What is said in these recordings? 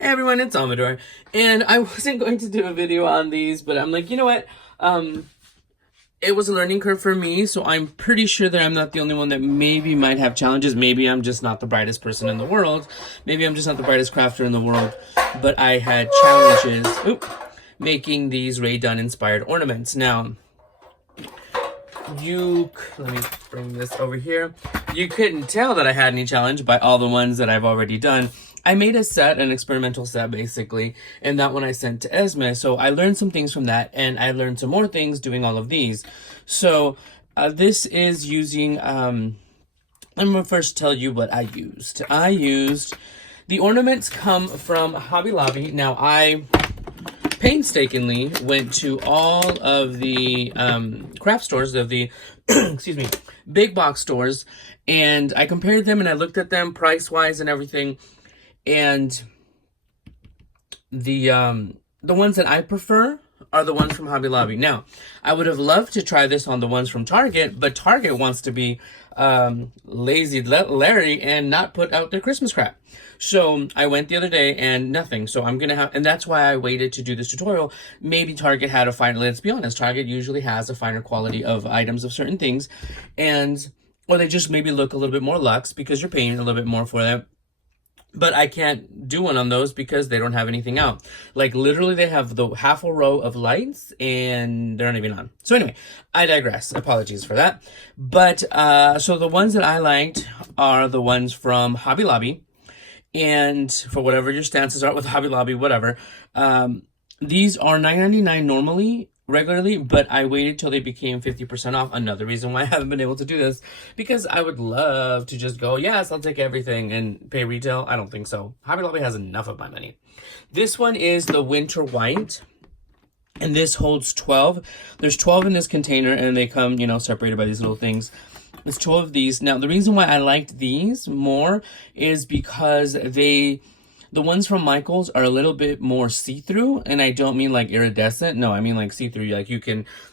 Hey everyone, it's Amador, and I wasn't going to do a video on these, but I'm like, you know what, it was a learning curve for me, so I'm pretty sure that I'm not the only one that maybe might have challenges. Maybe I'm just not the brightest person in the world, maybe I'm just not the brightest crafter in the world, but I had challenges making these Rae Dunn inspired ornaments. Now, let me bring this over here. You couldn't tell that I had any challenge by all the ones that I've already done. I made a set, an experimental set basically, and that one I sent to Esme. So I learned some things from that, and I learned some more things doing all of these. So this is using, I'm gonna first tell you what I used. The ornaments come from Hobby Lobby. Now I painstakingly went to all of the craft stores, of the excuse me, big box stores, and I compared them and I looked at them price wise and everything, and the ones that I prefer are the ones from Hobby Lobby. Now, I would have loved to try this on the ones from Target, but Target wants to be lazy Larry and not put out their Christmas crap. So I went the other day and nothing. So I'm gonna have, and that's why I waited to do this tutorial. Maybe Target had a finer, let's be honest, Target usually has a finer quality of items of certain things, or they just maybe look a little bit more luxe because you're paying a little bit more for them. But I can't do one on those because they don't have anything out. Like literally they have the half a row of lights and they're not even on. So anyway, I digress. Apologies for that. But so the ones that I liked are the ones from Hobby Lobby. And for whatever your stances are with Hobby Lobby, whatever. These are $9.99 normally, regularly, but I waited till they became 50% off. Another reason why I haven't been able to do this, because I would love to just go, yes, I'll take everything and pay retail. I don't think so. Hobby Lobby has enough of my money. This one is the Winter White, and this holds 12. There's 12 in this container, and they come, you know, separated by these little things. There's 12 of these. Now, the reason why I liked these more is because the ones from Michael's are a little bit more see-through, and I don't mean like iridescent. No, I mean like see-through. Like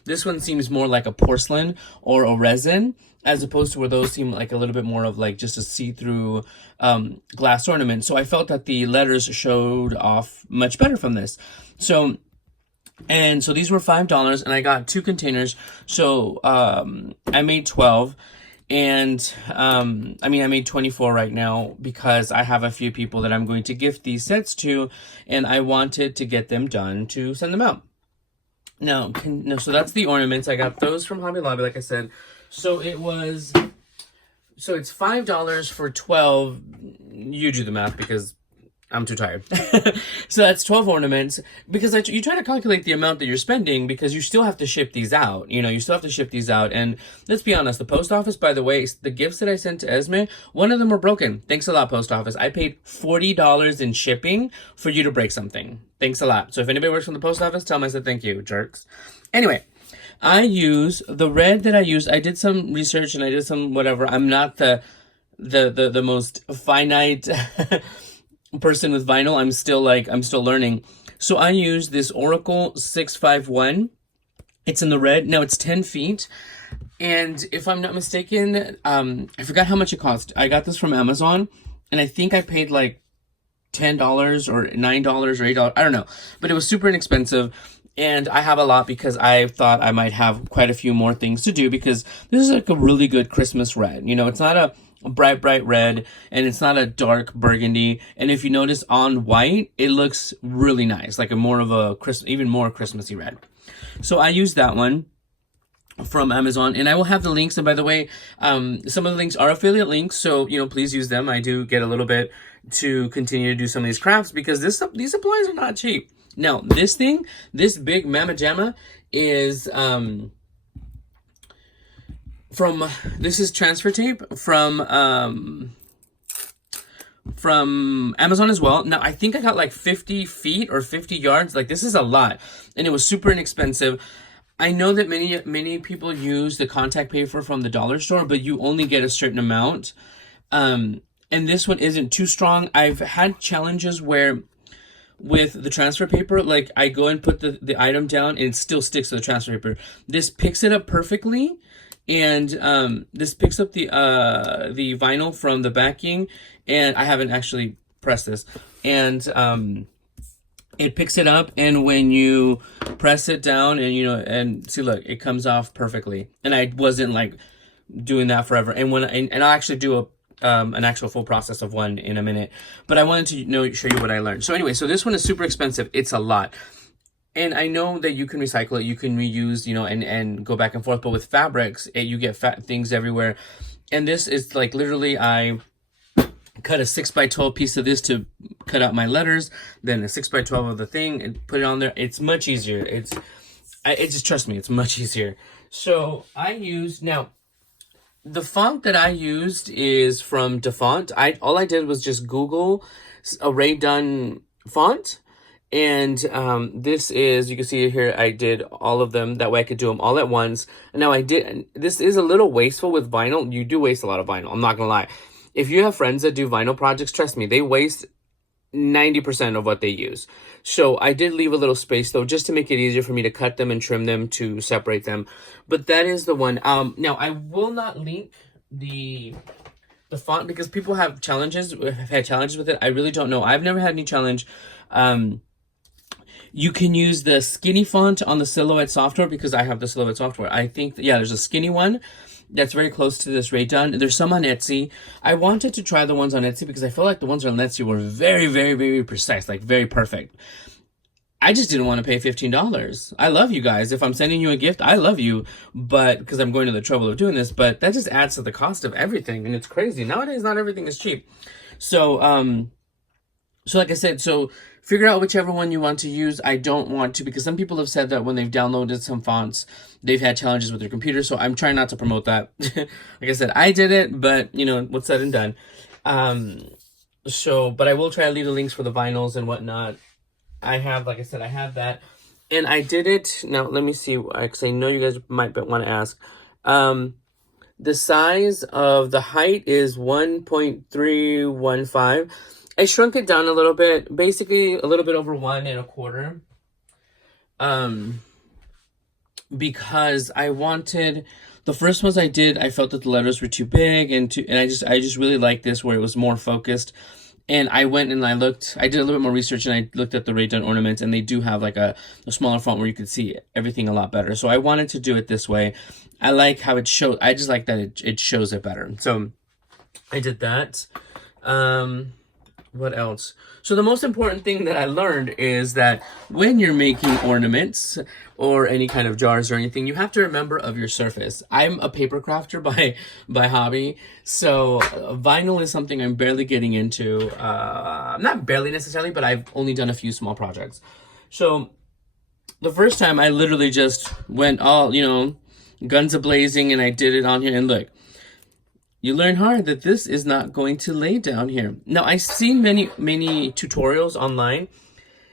this one seems more like a porcelain or a resin, as opposed to where those seem like a little bit more of like just a see-through glass ornament. So I felt that the letters showed off much better from this. So these were $5, and I got 2 containers. So I made 12. And I made 24 right now because I have a few people that I'm going to gift these sets to, and I wanted to get them done to send them out. Now, so that's the ornaments. I got those from Hobby Lobby, like I said. So it's $5 for 12. You do the math because I'm too tired. So that's 12 ornaments, because you try to calculate the amount that you're spending, because you still have to ship these out. You know, you still have to ship these out. And let's be honest, the post office, by the way, the gifts that I sent to Esme, one of them were broken. Thanks a lot, post office. I paid $40 in shipping for you to break something. Thanks a lot. So if anybody works from the post office, tell them I said thank you, jerks. Anyway, I use the red that I used. I did some research and I did some whatever. I'm not the most finite person with vinyl. I'm still learning. So I use this Oracle 651. It's in the red. Now it's 10 feet. And if I'm not mistaken, I forgot how much it cost. I got this from Amazon, and I think I paid like $10 or $9 or $8. I don't know. But it was super inexpensive. And I have a lot because I thought I might have quite a few more things to do, because this is like a really good Christmas red. You know, it's not a bright red, and it's not a dark burgundy, and if you notice on white it looks really nice, like even more Christmassy red. So I use that one from Amazon, and I will have the links. And by the way, some of the links are affiliate links, so you know, please use them. I do get a little bit to continue to do some of these crafts, because these supplies are not cheap. Now this big Mama Jamma is this is transfer tape from Amazon as well. Now I think I got like 50 feet or 50 yards. Like, this is a lot, and it was super inexpensive. I know that many people use the contact paper from the dollar store, but you only get a certain amount. And this one isn't too strong. I've had challenges where with the transfer paper, like I go and put the item down and it still sticks to the transfer paper. This picks it up perfectly. And this picks up the vinyl from the backing, and I haven't actually pressed this, and it picks it up, and when you press it down and and see, look, it comes off perfectly. And I wasn't like doing that forever. And I'll actually do an actual full process of one in a minute, but I wanted to show you what I learned. So anyway, so this one is super expensive. It's a lot. And I know that you can recycle it, you can reuse, and go back and forth. But with fabrics, you get fat things everywhere. And this is like literally, I cut a 6x12 piece of this to cut out my letters, then a 6x12 of the thing, and put it on there. It's much easier. It just, trust me, it's much easier. So I used, now the font that I used is from DaFont. All I did was just Google a Rae Dunn font. And this is, you can see here, I did all of them. That way I could do them all at once. And now this is a little wasteful with vinyl. You do waste a lot of vinyl, I'm not gonna lie. If you have friends that do vinyl projects, trust me, they waste 90% of what they use. So I did leave a little space though, just to make it easier for me to cut them and trim them to separate them. But that is the one. Now I will not link the font because people have had challenges with it. I really don't know. I've never had any challenge. You can use the skinny font on the Silhouette software because I have the Silhouette software. I think, there's a skinny one that's very close to this Rae Dunn. There's some on Etsy. I wanted to try the ones on Etsy because I feel like the ones on Etsy were very, very, very precise, like very perfect. I just didn't want to pay $15. I love you guys. If I'm sending you a gift, I love you, but because I'm going to the trouble of doing this, but that just adds to the cost of everything, and it's crazy. Nowadays, not everything is cheap. So, like I said, figure out whichever one you want to use. I don't want to, because some people have said that when they've downloaded some fonts, they've had challenges with their computer. So I'm trying not to promote that. Like I said, I did it, but what's said and done. But I will try to leave the links for the vinyls and whatnot. I have, like I said, I have that. And I did it. Now, let me see, because I know you guys might want to ask. The size of the height is 1.315. I shrunk it down a little bit, basically a little bit over 1 1/4. Because I wanted, the first ones I did, I felt that the letters were too big and I just really liked this where it was more focused. And I went and I did a little bit more research, and I looked at the Rae Dunn ornaments, and they do have like a smaller font where you could see everything a lot better. So I wanted to do it this way. I like how it shows, I just like that it shows it better. So I did that. What else? So the most important thing that I learned is that when you're making ornaments or any kind of jars or anything, you have to remember of your surface. I'm a paper crafter by hobby, so vinyl is something I'm barely getting into. Not barely necessarily, but I've only done a few small projects. So the first time I literally just went all, guns a-blazing, and I did it on here, and look. You learn hard that this is not going to lay down here. Now, I've seen many tutorials online,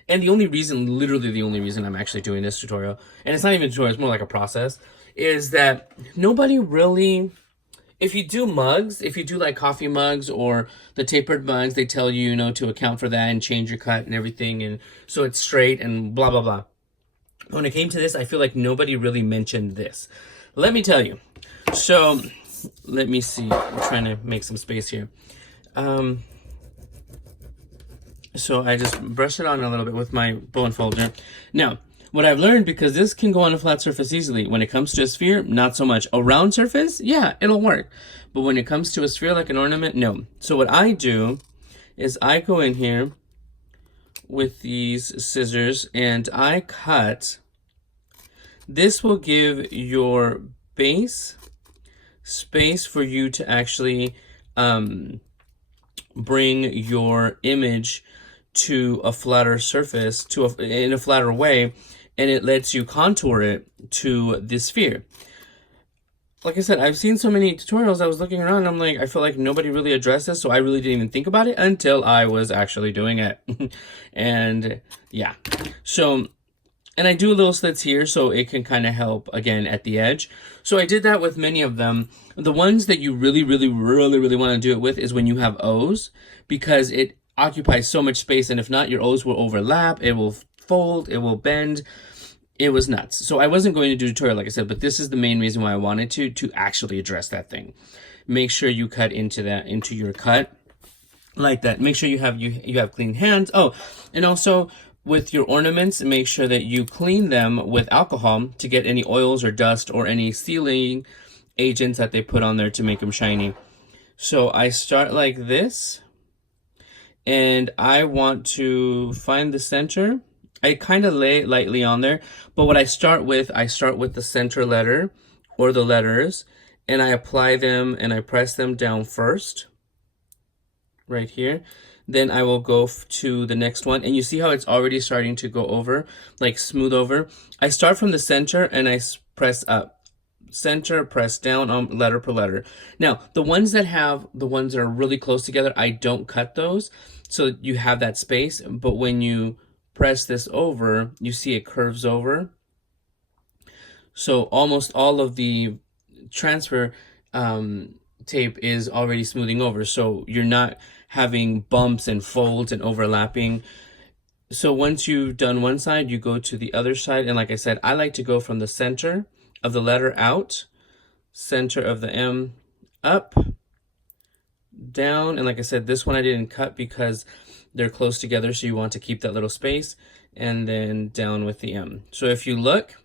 and literally the only reason I'm actually doing this tutorial, and it's not even a tutorial, it's more like a process, is that nobody really, if you do like coffee mugs or the tapered mugs, they tell you, to account for that and change your cut and everything, and so it's straight and blah, blah, blah. When it came to this, I feel like nobody really mentioned this. Let me tell you. So let me see. I'm trying to make some space here. So I just brush it on a little bit with my bone folder. Now, what I've learned, because this can go on a flat surface easily, when it comes to a sphere, not so much. A round surface, yeah, it'll work. But when it comes to a sphere like an ornament, no. So what I do is I go in here with these scissors and I cut. This will give your base space for you to actually bring your image to a flatter surface, in a flatter way, and it lets you contour it to the sphere. Like I said, I've seen so many tutorials. I was looking around and I'm like, I feel like nobody really addressed this, so I really didn't even think about it until I was actually doing it. And yeah, so, and I do little slits here so it can kind of help again at the edge. So I did that with many of them. The ones that you really want to do it with is when you have O's, because it occupies so much space, and if not, your O's will overlap, it will fold, it will bend. It was nuts. So I wasn't going to do a tutorial, like I said, but this is the main reason why I wanted to actually address that thing. Make sure you cut into your cut. like that. Make sure you have clean hands. Oh, and also with your ornaments, make sure that you clean them with alcohol to get any oils or dust or any sealing agents that they put on there to make them shiny. So I start like this, and I want to find the center. I kind of lay it lightly on there, but what I start with the center letter or the letters, and I apply them and I press them down first, right here. Then I will go to the next one, and you see how it's already starting to go over, like smooth over. I start from the center and I press up. Center, press down on letter per letter. Now, the ones that are really close together, I don't cut those, so you have that space. But when you press this over, you see it curves over. So almost all of the transfer tape is already smoothing over, so you're not having bumps and folds and overlapping. So once you've done one side, you go to the other side, and like I said, I like to go from the center of the letter out, center of the M up, down, and like I said, this one I didn't cut because they're close together, so you want to keep that little space, and then down with the M. So if you look,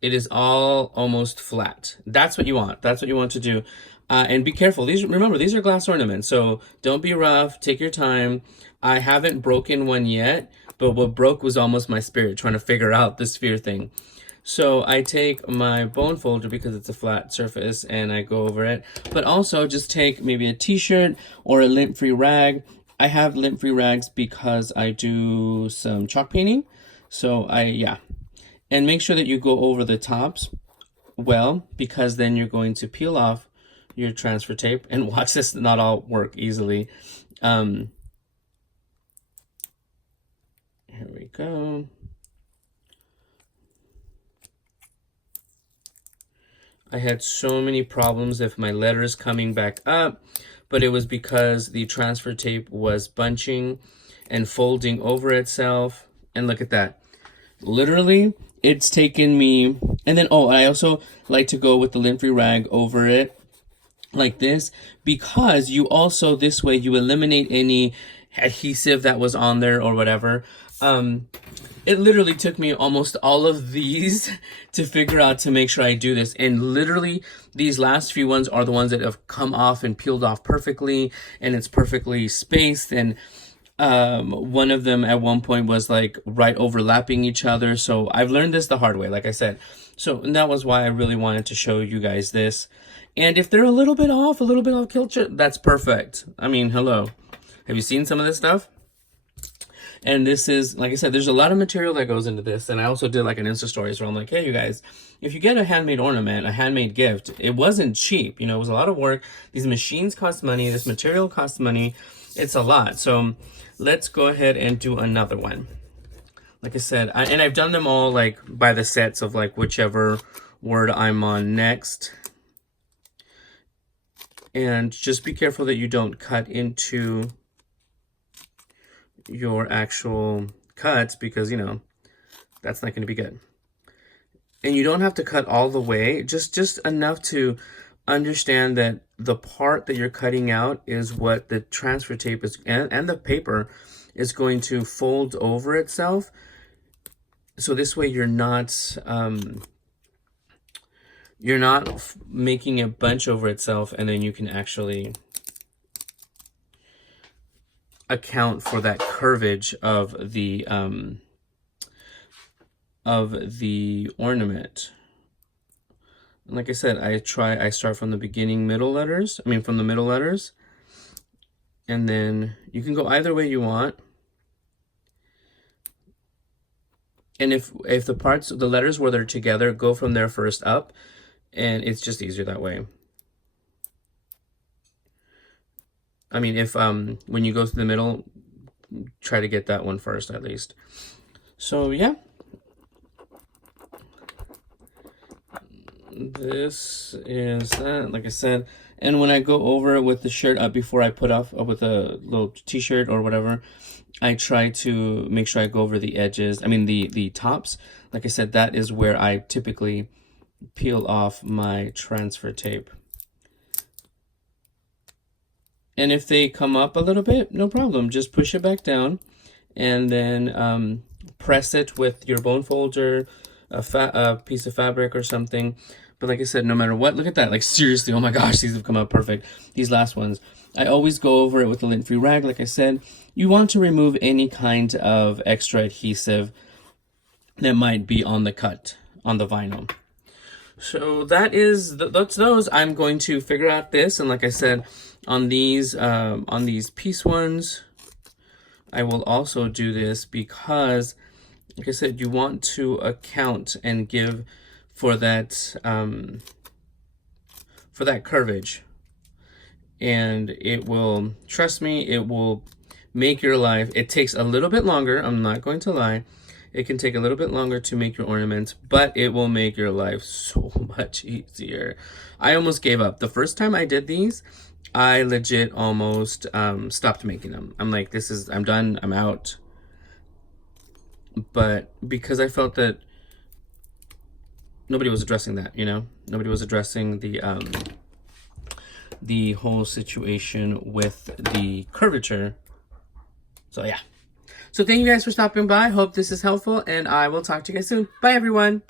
it is all almost flat. That's what you want. That's what you want to do. And be careful. Remember, these are glass ornaments, so don't be rough. Take your time. I haven't broken one yet, but what broke was almost my spirit trying to figure out the sphere thing. So I take my bone folder because it's a flat surface and I go over it. But also just take maybe a t-shirt or a lint-free rag. I have lint-free rags because I do some chalk painting. So yeah. And make sure that you go over the tops well, because then you're going to peel off your transfer tape. And watch this not all work easily. Here we go. I had so many problems with my letters coming back up, but it was because the transfer tape was bunching and folding over itself. And look at that. Literally, it's taken me, and then, oh, I also like to go with the lint-free rag over it like this, because you also, this way, you eliminate any adhesive that was on there or whatever. It literally took me almost all of these to figure out to make sure I do this. And literally, these last few ones are the ones that have come off and peeled off perfectly, and it's perfectly spaced. And one of them at one point was like right overlapping each other. So I've learned this the hard way, like I said. So and that was why I really wanted to show you guys this. And if they're a little bit off kilter, that's perfect. I mean, hello. Have you seen some of this stuff? And this is, like I said, there's a lot of material that goes into this. And I also did like an Insta story where I'm like, hey, you guys, if you get a handmade ornament, a handmade gift, it wasn't cheap. You know, it was a lot of work. These machines cost money. This material costs money. It's a lot. So let's go ahead and do another one. Like I said, and I've done them all like by the sets of like whichever word I'm on next. And just be careful that you don't cut into your actual cuts, because you know that's not going to be good. And you don't have to cut all the way, just enough to understand that the part that you're cutting out is what the transfer tape is, and the paper is going to fold over itself. So this way you're not making it bunch over itself, and then you can actually account for that curvage of the ornament. And like I said, I start from the beginning middle letters. From the middle letters, and then you can go either way you want. And if the letters where they're together, go from there first up, and it's just easier that way. If when you go to the middle, try to get that one first at least. So yeah, this is that, like I said. And when I go over it with the shirt up before I put off with a little t-shirt or whatever, I try to make sure I go over the edges. The tops. Like I said, that is where I typically peel off my transfer tape. And if they come up a little bit, no problem. Just push it back down and then press it with your bone folder, a piece of fabric or something. But like I said, no matter what, look at that. Like seriously, oh my gosh, these have come out perfect. These last ones. I always go over it with a lint-free rag. Like I said, you want to remove any kind of extra adhesive that might be on the cut, on the vinyl. So that's those. I'm going to figure out this, and like I said, on these piece ones, I will also do this because, like I said, you want to account and give for that curvage, and it will, trust me, it will make your life. It takes a little bit longer. I'm not going to lie. It can take a little bit longer to make your ornaments, but it will make your life so much easier. I almost gave up. The first time I did these, I legit almost stopped making them. I'm like, I'm done, I'm out. But because I felt that nobody was addressing that, you know? Nobody was addressing the whole situation with the curvature. So yeah. So thank you guys for stopping by. Hope this is helpful, and I will talk to you guys soon. Bye, everyone.